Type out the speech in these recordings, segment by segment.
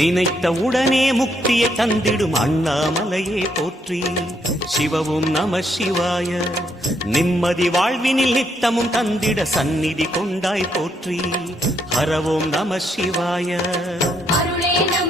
நினைத்த உடனே முக்தியை தந்திடும் அண்ணாமலையே போற்றி. சிவவும் நம சிவாய நிம்மதி வாழ்வினில் நித்தமும் தந்திட சந்நிதி கொண்டாய் போற்றி. ஹரவோம் நம சிவாய. அருளே நம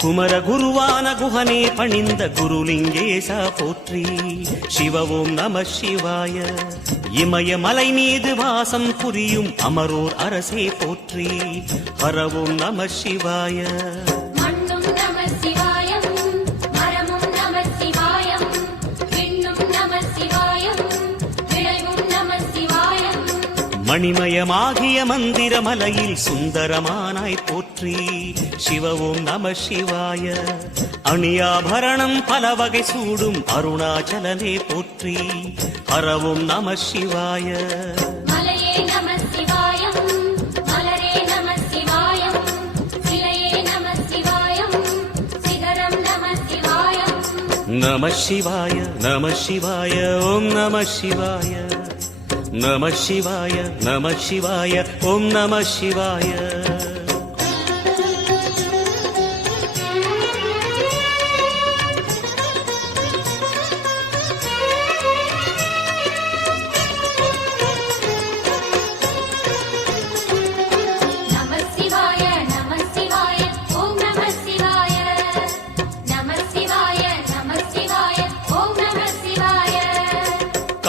குமர குருவான குஹனே பணிந்த குருலிங்கேசா போற்றி. சிவ ஓம் நம சிவாய. இமய மலை மீது வாசம் புரியும் அமரோர் அரசே போற்றி. ஹரவோம் நம சிவாய. மணிமயமாகிய மந்திர மலையில் சுந்தரமானாய் போற்றி. சிவ ஓம் நம சிவாய. அணியாபரணம் பல வகை சூடும் அருணாச்சலனே போற்றி. ஹரவோம் நம சிவாய. நம சிவாய நம சிவாய ஓம் நம சிவாய. நம சிவாய நம சிவாய ஓம் நம சிவாய.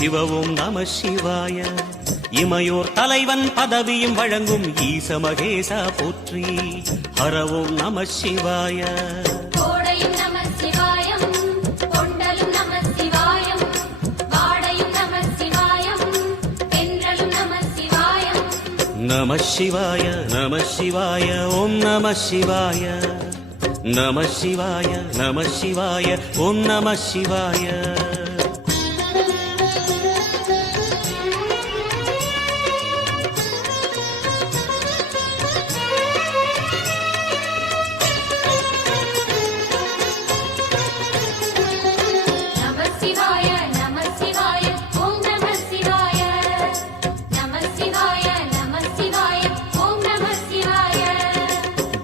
சிவவும் நம சிவாய இமையோர் தலைவன் பதவியும் வழங்கும் ஈச மகேசா போற்றி ஹரவும் நம சிவாய கோடையும் நம சிவாயம் கொண்டலும் நம சிவாயம் வாடையும் நம சிவாயம் தென்றலும் நம சிவாயம் நம சிவாய நம சிவாய ஓம் நம சிவாய நம சிவாய நம சிவாய ஓம் நம சிவாய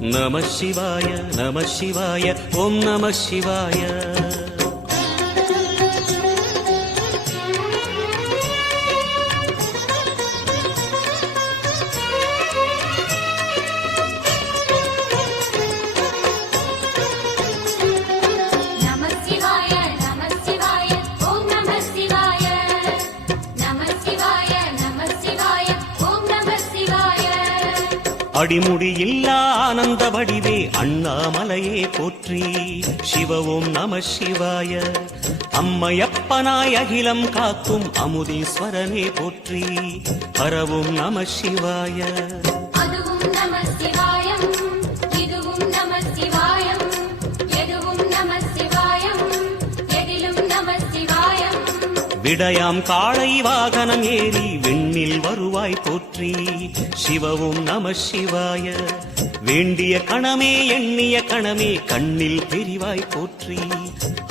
நம சிவாய நம சிவாய ஓம் நம சிவாய. அடிமுடி இல்லா வடிவே அண்ணாமலையே போற்றி. சிவவும் நம சிவாய அம்மையப்பனாய் அகிலம் காக்கும் அமுதீஸ்வரனே போற்றி. ஹரவும் நம சிவாய. விடயாம் காளை வாகனம் ஏறி விண்ணில் வருவாய் போற்றி. சிவவும் நம சிவாய. வேண்டிய கணமே எண்ணிய கணமே கண்ணில் பெரிவாய் போற்றி.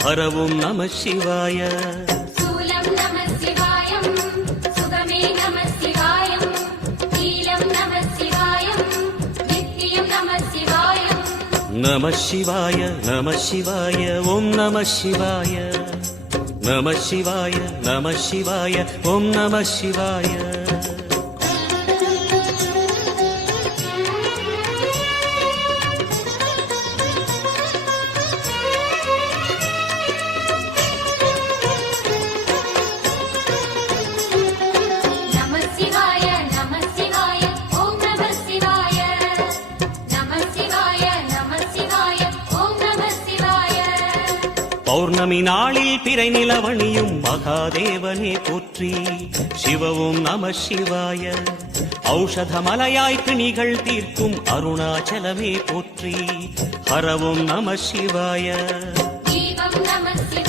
ஹரவும் நம சிவாய. நம சிவாய நம சிவாய ஓம் நம சிவாய. நம சிவாய நம சிவாய ஓம் நம சிவாய. பௌர்ணமி நாளில் பிறை நிலவணியும் மகாதேவனே போற்றி. சிவவும் நம சிவாய. ஔஷதமலையாய் பிணிகள் தீர்க்கும் அருணாச்சலமே போற்றி. ஹரவும் நம சிவாய. நம சிவாய.